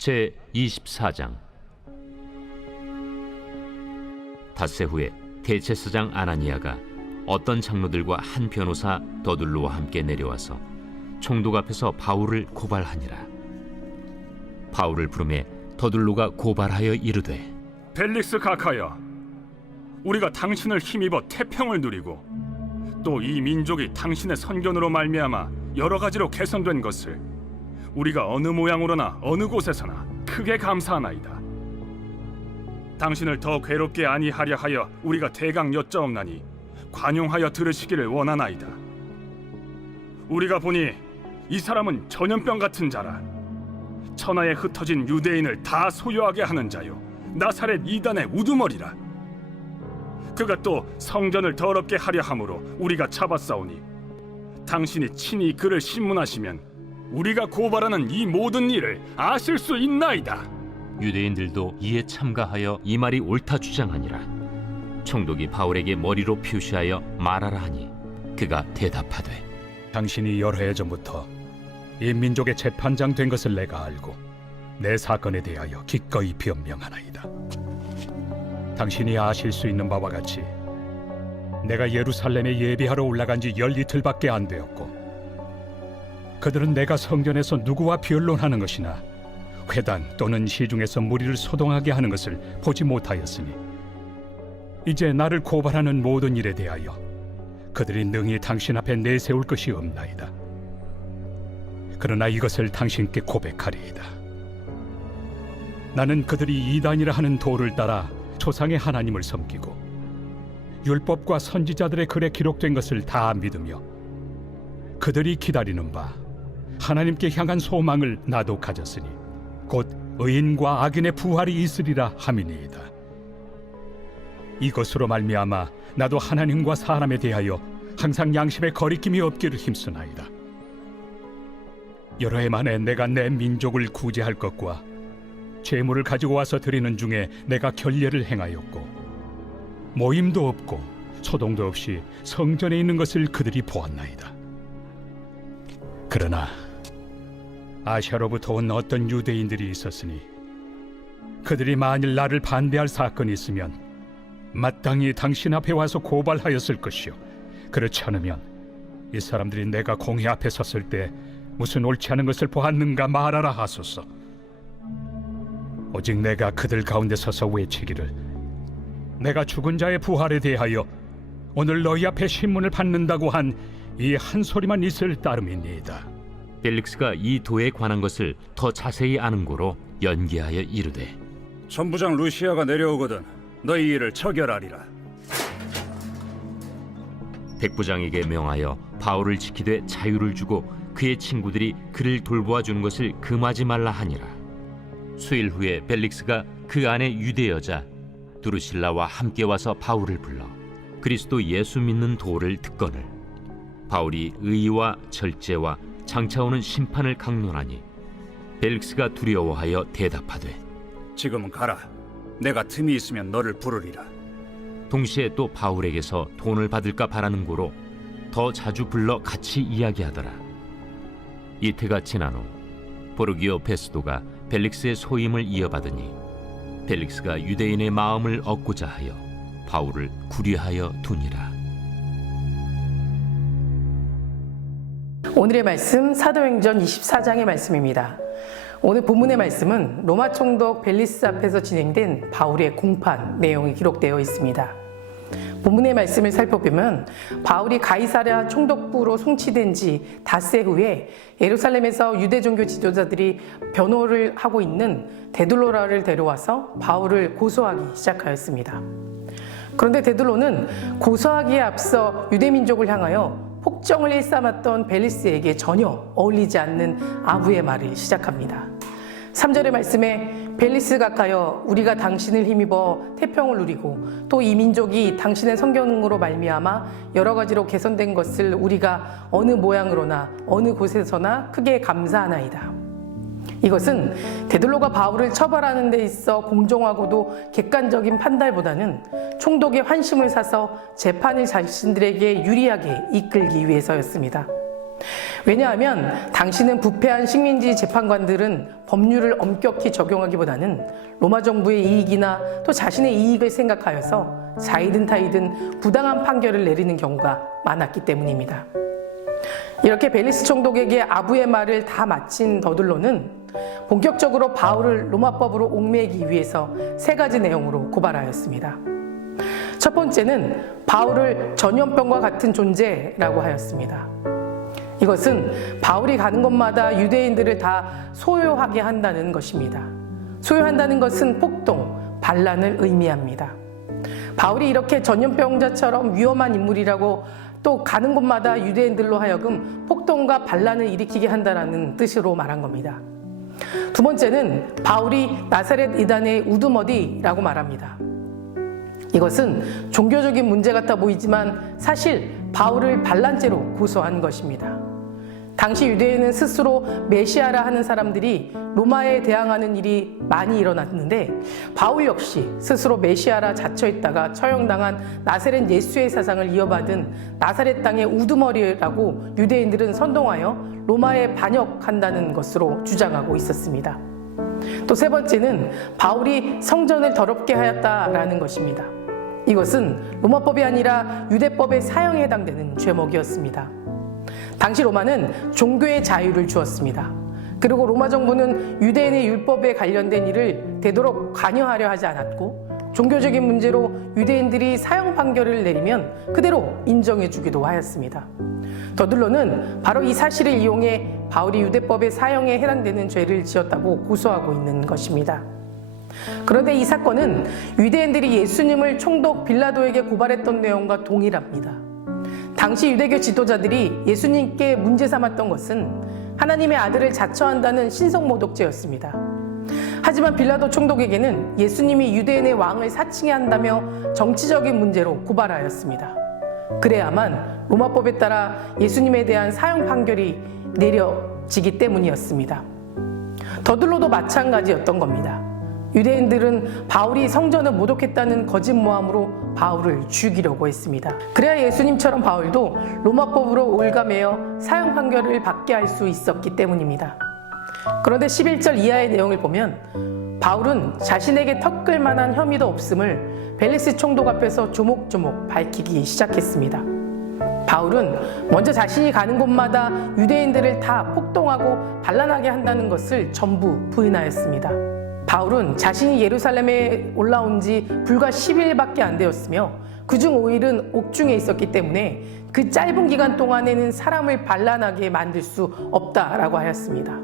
제24장. 닷새 후에 대제사장 아나니아가 어떤 장로들과 한 변호사 더둘로와 함께 내려와서 총독 앞에서 바울을 고발하니라. 바울을 부르매 더둘로가 고발하여 이르되, 벨릭스 각하여, 우리가 당신을 힘입어 태평을 누리고 또 이 민족이 당신의 선견으로 말미암아 여러 가지로 개선된 것을 우리가 어느 모양으로나 어느 곳에서나 크게 감사하나이다. 당신을 더 괴롭게 아니하려 하여 우리가 대강 여짜옵나니 관용하여 들으시기를 원하나이다. 우리가 보니 이 사람은 전염병 같은 자라. 천하에 흩어진 유대인을 다 소유하게 하는 자요, 나사렛 이단의 우두머리라. 그가 또 성전을 더럽게 하려 함으로 우리가 잡았사오니 당신이 친히 그를 신문하시면 우리가 고발하는 이 모든 일을 아실 수 있나이다. 유대인들도 이에 참가하여 이 말이 옳다 주장하니라. 총독이 바울에게 머리로 표시하여 말하라 하니 그가 대답하되, 당신이 여러 해 전부터 이 민족의 재판장 된 것을 내가 알고 내 사건에 대하여 기꺼이 변명하나이다. 당신이 아실 수 있는 바와 같이 내가 예루살렘에 예비하러 올라간 지 10이틀밖에 안 되었고, 그들은 내가 성전에서 누구와 변론하는 것이나 회당 또는 시중에서 무리를 소동하게 하는 것을 보지 못하였으니 이제 나를 고발하는 모든 일에 대하여 그들이 능히 당신 앞에 내세울 것이 없나이다. 그러나 이것을 당신께 고백하리이다. 나는 그들이 이단이라 하는 도를 따라 조상의 하나님을 섬기고 율법과 선지자들의 글에 기록된 것을 다 믿으며 그들이 기다리는 바 하나님께 향한 소망을 나도 가졌으니 곧 의인과 악인의 부활이 있으리라 함이니이다. 이것으로 말미암아 나도 하나님과 사람에 대하여 항상 양심에 거리낌이 없기를 힘쓰나이다. 여러 해 만에 내가 내 민족을 구제할 것과 재물을 가지고 와서 드리는 중에 내가 결례를 행하였고, 모임도 없고 소동도 없이 성전에 있는 것을 그들이 보았나이다. 그러나 아시아로부터 온 어떤 유대인들이 있었으니 그들이 만일 나를 반대할 사건이 있으면 마땅히 당신 앞에 와서 고발하였을 것이요, 그렇지 않으면 이 사람들이 내가 공회 앞에 섰을 때 무슨 옳지 않은 것을 보았는가 말하라 하소서. 오직 내가 그들 가운데 서서 외치기를, 내가 죽은 자의 부활에 대하여 오늘 너희 앞에 신문을 받는다고 한 이 한 소리만 있을 따름이니이다. 벨릭스가 이 도에 관한 것을 더 자세히 아는 고로 연기하여 이르되, 천부장 루시아가 내려오거든 너희 일을 처결하리라. 백부장에게 명하여 바울을 지키되 자유를 주고 그의 친구들이 그를 돌보아 주는 것을 금하지 말라 하니라. 수일 후에 벨릭스가 그 안에 유대 여자 두루실라와 함께 와서 바울을 불러 그리스도 예수 믿는 도를 듣거늘 바울이 의와 절제와 장차 오는 심판을 강론하니 벨릭스가 두려워하여 대답하되, 지금은 가라. 내가 틈이 있으면 너를 부르리라. 동시에 또 바울에게서 돈을 받을까 바라는 고로 더 자주 불러 같이 이야기하더라. 이태가 지난 후 보르기오 베스도가 벨릭스의 소임을 이어받으니 벨릭스가 유대인의 마음을 얻고자 하여 바울을 구류하여 두니라. 오늘의 말씀 사도행전 24장의 말씀입니다. 오늘 본문의 말씀은 로마 총독 벨리스 앞에서 진행된 바울의 공판 내용이 기록되어 있습니다. 본문의 말씀을 살펴보면 바울이 가이사랴 총독부로 송치된 지 닷새 후에 예루살렘에서 유대 종교 지도자들이 변호를 하고 있는 데둘로라를 데려와서 바울을 고소하기 시작하였습니다. 그런데 데둘로는 고소하기에 앞서 유대민족을 향하여 폭정을 일삼았던 벨리스에게 전혀 어울리지 않는 아부의 말을 시작합니다. 3절의 말씀에 벨리스 각하여, 우리가 당신을 힘입어 태평을 누리고 또 이 민족이 당신의 성경으로 말미암아 여러 가지로 개선된 것을 우리가 어느 모양으로나 어느 곳에서나 크게 감사하나이다. 이것은 데둘로가 바울을 처벌하는 데 있어 공정하고도 객관적인 판단보다는 총독의 환심을 사서 재판을 자신들에게 유리하게 이끌기 위해서였습니다. 왜냐하면 당시는 부패한 식민지 재판관들은 법률을 엄격히 적용하기보다는 로마 정부의 이익이나 또 자신의 이익을 생각하여서 자이든 타이든 부당한 판결을 내리는 경우가 많았기 때문입니다. 이렇게 벨리스 총독에게 아부의 말을 다 마친 더둘로는 본격적으로 바울을 로마법으로 옥매기 위해서 3가지 내용으로 고발하였습니다. 첫 번째는 바울을 전염병과 같은 존재라고 하였습니다. 이것은 바울이 가는 곳마다 유대인들을 다 소요하게 한다는 것입니다. 소요한다는 것은 폭동, 반란을 의미합니다. 바울이 이렇게 전염병자처럼 위험한 인물이라고 또 가는 곳마다 유대인들로 하여금 폭동과 반란을 일으키게 한다는 뜻으로 말한 겁니다. 두 번째는 바울이 나사렛 이단의 우두머리라고 말합니다. 이것은 종교적인 문제 같아 보이지만 사실 바울을 반란죄로 고소한 것입니다. 당시 유대인은 스스로 메시아라 하는 사람들이 로마에 대항하는 일이 많이 일어났는데 바울 역시 스스로 메시아라 자처했다가 처형당한 나사렛 예수의 사상을 이어받은 나사렛 땅의 우두머리라고 유대인들은 선동하여 로마에 반역한다는 것으로 주장하고 있었습니다. 또 3번째는 바울이 성전을 더럽게 하였다라는 것입니다. 이것은 로마법이 아니라 유대법의 사형에 해당되는 죄목이었습니다. 당시 로마는 종교의 자유를 주었습니다. 그리고 로마 정부는 유대인의 율법에 관련된 일을 되도록 관여하려 하지 않았고 종교적인 문제로 유대인들이 사형 판결을 내리면 그대로 인정해주기도 하였습니다. 더둘로는 바로 이 사실을 이용해 바울이 유대법의 사형에 해당되는 죄를 지었다고 고소하고 있는 것입니다. 그런데 이 사건은 유대인들이 예수님을 총독 빌라도에게 고발했던 내용과 동일합니다. 당시 유대교 지도자들이 예수님께 문제 삼았던 것은 하나님의 아들을 자처한다는 신성모독죄였습니다. 하지만 빌라도 총독에게는 예수님이 유대인의 왕을 사칭해야 한다며 정치적인 문제로 고발하였습니다. 그래야만 로마법에 따라 예수님에 대한 사형 판결이 내려지기 때문이었습니다. 더둘로도 마찬가지였던 겁니다. 유대인들은 바울이 성전을 모독했다는 거짓모함으로 바울을 죽이려고 했습니다. 그래야 예수님처럼 바울도 로마법으로 올가매어 사형 판결을 받게 할 수 있었기 때문입니다. 그런데 11절 이하의 내용을 보면 바울은 자신에게 턱끌 만한 혐의도 없음을 벨리스 총독 앞에서 조목조목 밝히기 시작했습니다. 바울은 먼저 자신이 가는 곳마다 유대인들을 다 폭동하고 반란하게 한다는 것을 전부 부인하였습니다. 바울은 자신이 예루살렘에 올라온 지 불과 10일밖에 안 되었으며 그중 5일은 옥중에 있었기 때문에 그 짧은 기간 동안에는 사람을 반란하게 만들 수 없다라고 하였습니다.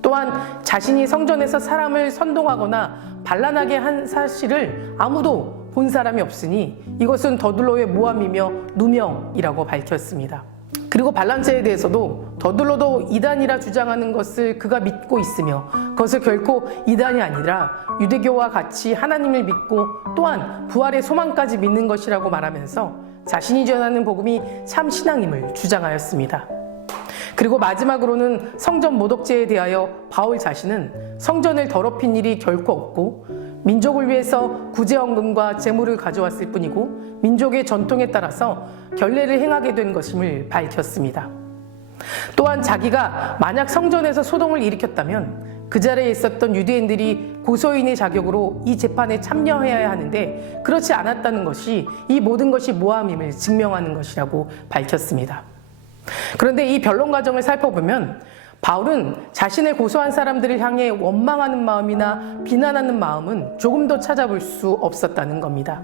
또한 자신이 성전에서 사람을 선동하거나 반란하게 한 사실을 아무도 본 사람이 없으니 이것은 더둘로의 모함이며 누명이라고 밝혔습니다. 그리고 반란죄에 대해서도 더둘로도 이단이라 주장하는 것을 그가 믿고 있으며 그것을 결코 이단이 아니라 유대교와 같이 하나님을 믿고 또한 부활의 소망까지 믿는 것이라고 말하면서 자신이 전하는 복음이 참 신앙임을 주장하였습니다. 그리고 마지막으로는 성전 모독죄에 대하여 바울 자신은 성전을 더럽힌 일이 결코 없고 민족을 위해서 구제헌금과 제물을 가져왔을 뿐이고 민족의 전통에 따라서 결례를 행하게 된 것임을 밝혔습니다. 또한 자기가 만약 성전에서 소동을 일으켰다면 그 자리에 있었던 유대인들이 고소인의 자격으로 이 재판에 참여해야 하는데 그렇지 않았다는 것이 이 모든 것이 모함임을 증명하는 것이라고 밝혔습니다. 그런데 이 변론 과정을 살펴보면 바울은 자신을 고소한 사람들을 향해 원망하는 마음이나 비난하는 마음은 조금도 찾아볼 수 없었다는 겁니다.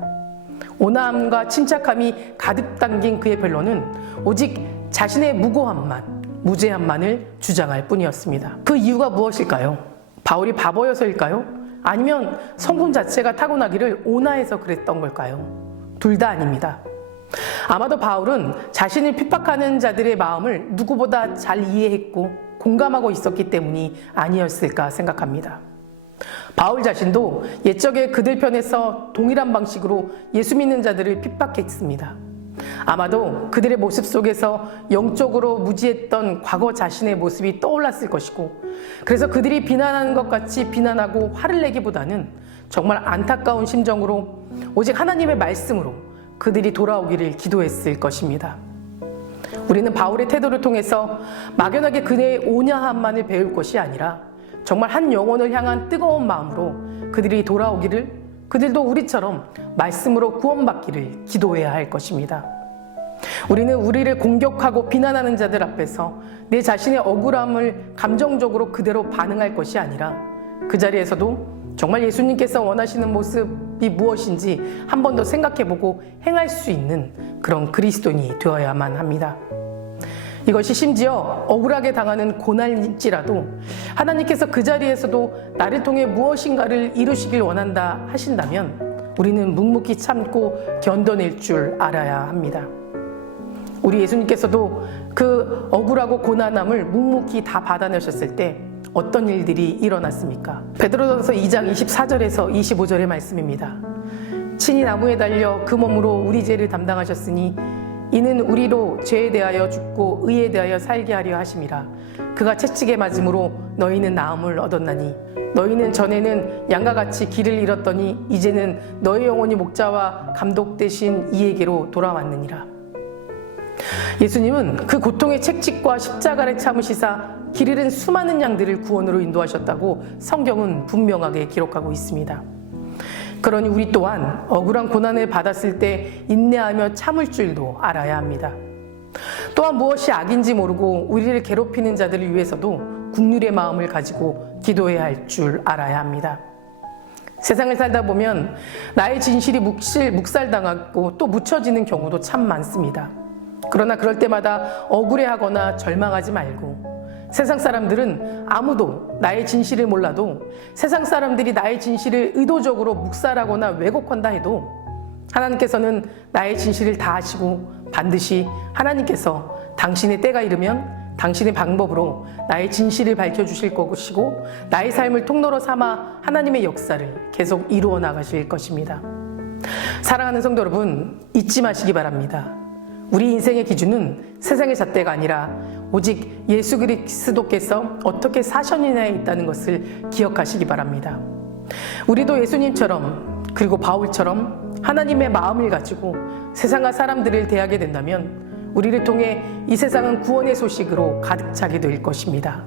온화함과 침착함이 가득 담긴 그의 변론은 오직 자신의 무고함만, 무죄함만을 주장할 뿐이었습니다. 그 이유가 무엇일까요? 바울이 바보여서일까요? 아니면 성품 자체가 타고나기를 온화해서 그랬던 걸까요? 둘 다 아닙니다. 아마도 바울은 자신을 핍박하는 자들의 마음을 누구보다 잘 이해했고 공감하고 있었기 때문이 아니었을까 생각합니다. 바울 자신도 옛적에 그들 편에서 동일한 방식으로 예수 믿는 자들을 핍박했습니다. 아마도 그들의 모습 속에서 영적으로 무지했던 과거 자신의 모습이 떠올랐을 것이고 그래서 그들이 비난하는 것 같이 비난하고 화를 내기보다는 정말 안타까운 심정으로 오직 하나님의 말씀으로 그들이 돌아오기를 기도했을 것입니다. 우리는 바울의 태도를 통해서 막연하게 그의 온야함만을 배울 것이 아니라 정말 한 영혼을 향한 뜨거운 마음으로 그들이 돌아오기를, 그들도 우리처럼 말씀으로 구원받기를 기도해야 할 것입니다. 우리는 우리를 공격하고 비난하는 자들 앞에서 내 자신의 억울함을 감정적으로 그대로 반응할 것이 아니라 그 자리에서도 정말 예수님께서 원하시는 모습이 무엇인지 한 번 더 생각해보고 행할 수 있는 그런 그리스도인이 되어야만 합니다. 이것이 심지어 억울하게 당하는 고난일지라도 하나님께서 그 자리에서도 나를 통해 무엇인가를 이루시길 원한다 하신다면 우리는 묵묵히 참고 견뎌낼 줄 알아야 합니다. 우리 예수님께서도 그 억울하고 고난함을 묵묵히 다 받아내셨을 때 어떤 일들이 일어났습니까? 베드로전서 2장 24절에서 25절의 말씀입니다. 친히 나무에 달려 그 몸으로 우리 죄를 담당하셨으니 이는 우리로 죄에 대하여 죽고 의에 대하여 살게 하려 하심이라. 그가 채찍에 맞음으로 너희는 나음을 얻었나니 너희는 전에는 양과 같이 길을 잃었더니 이제는 너희 영혼이 목자와 감독 되신 이에게로 돌아왔느니라. 예수님은 그 고통의 채찍과 십자가를 참으시사 길 잃은 수많은 양들을 구원으로 인도하셨다고 성경은 분명하게 기록하고 있습니다. 그러니 우리 또한 억울한 고난을 받았을 때 인내하며 참을 줄도 알아야 합니다. 또한 무엇이 악인지 모르고 우리를 괴롭히는 자들을 위해서도 긍휼의 마음을 가지고 기도해야 할 줄 알아야 합니다. 세상을 살다 보면 나의 진실이 묵살당하고 또 묻혀지는 경우도 참 많습니다. 그러나 그럴 때마다 억울해하거나 절망하지 말고 세상 사람들은 아무도 나의 진실을 몰라도 세상 사람들이 나의 진실을 의도적으로 묵살하거나 왜곡한다 해도 하나님께서는 나의 진실을 다 아시고 반드시 하나님께서 당신의 때가 이르면 당신의 방법으로 나의 진실을 밝혀주실 것이고 나의 삶을 통로로 삼아 하나님의 역사를 계속 이루어 나가실 것입니다. 사랑하는 성도 여러분, 잊지 마시기 바랍니다. 우리 인생의 기준은 세상의 잣대가 아니라 오직 예수 그리스도께서 어떻게 사셨느냐에 있다는 것을 기억하시기 바랍니다. 우리도 예수님처럼 그리고 바울처럼 하나님의 마음을 가지고 세상과 사람들을 대하게 된다면 우리를 통해 이 세상은 구원의 소식으로 가득 차게 될 것입니다.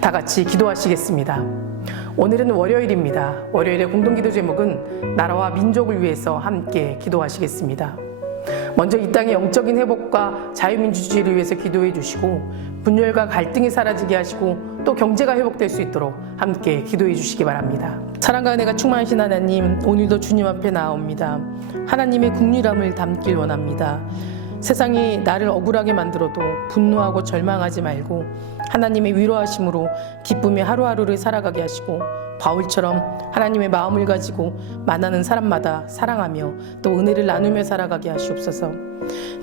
다 같이 기도하시겠습니다. 오늘은 월요일입니다. 월요일의 공동기도 제목은 나라와 민족을 위해서 함께 기도하시겠습니다. 먼저 이 땅의 영적인 회복과 자유민주주의를 위해서 기도해 주시고 분열과 갈등이 사라지게 하시고 또 경제가 회복될 수 있도록 함께 기도해 주시기 바랍니다. 사랑과 은혜가 충만하신 하나님, 오늘도 주님 앞에 나옵니다. 하나님의 긍휼함을 담길 원합니다. 세상이 나를 억울하게 만들어도 분노하고 절망하지 말고 하나님의 위로하심으로 기쁨의 하루하루를 살아가게 하시고 바울처럼 하나님의 마음을 가지고 만나는 사람마다 사랑하며 또 은혜를 나누며 살아가게 하시옵소서.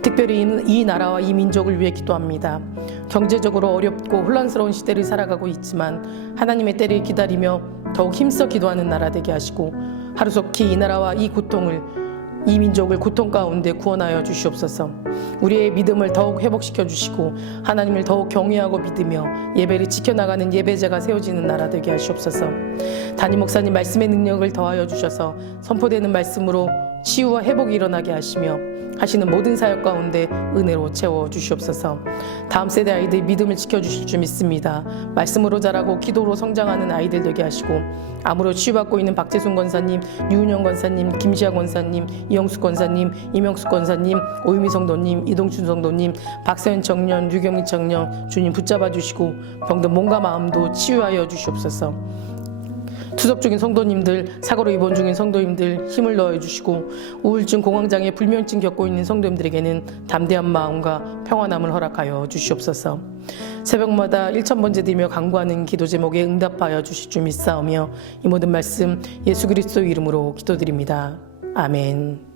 특별히 이 나라와 이 민족을 위해 기도합니다. 경제적으로 어렵고 혼란스러운 시대를 살아가고 있지만 하나님의 때를 기다리며 더욱 힘써 기도하는 나라 되게 하시고 하루속히 이 나라와 이 민족을 고통 가운데 구원하여 주시옵소서. 우리의 믿음을 더욱 회복시켜 주시고 하나님을 더욱 경외하고 믿으며 예배를 지켜나가는 예배자가 세워지는 나라 되게 하시옵소서. 담임 목사님 말씀의 능력을 더하여 주셔서 선포되는 말씀으로 치유와 회복이 일어나게 하시며 하시는 모든 사역 가운데 은혜로 채워 주시옵소서. 다음 세대 아이들 믿음을 지켜주실 줄 믿습니다. 말씀으로 자라고 기도로 성장하는 아이들 되게 하시고 암으로 치유받고 있는 박재순 권사님, 유은영 권사님, 김시아 권사님, 이영숙 권사님, 이명숙 권사님, 오유미 성도님, 이동춘 성도님, 박서연 청년, 류경희 청년 주님 붙잡아 주시고 병든 몸과 마음도 치유하여 주시옵소서. 투석 중인 성도님들, 사고로 입원 중인 성도님들 힘을 넣어주시고 우울증, 공황장애, 불면증 겪고 있는 성도님들에게는 담대한 마음과 평안함을 허락하여 주시옵소서. 새벽마다 1000번째 드리며 간구하는 기도 제목에 응답하여 주실 줄 믿사오며 이 모든 말씀 예수 그리스도 이름으로 기도드립니다. 아멘.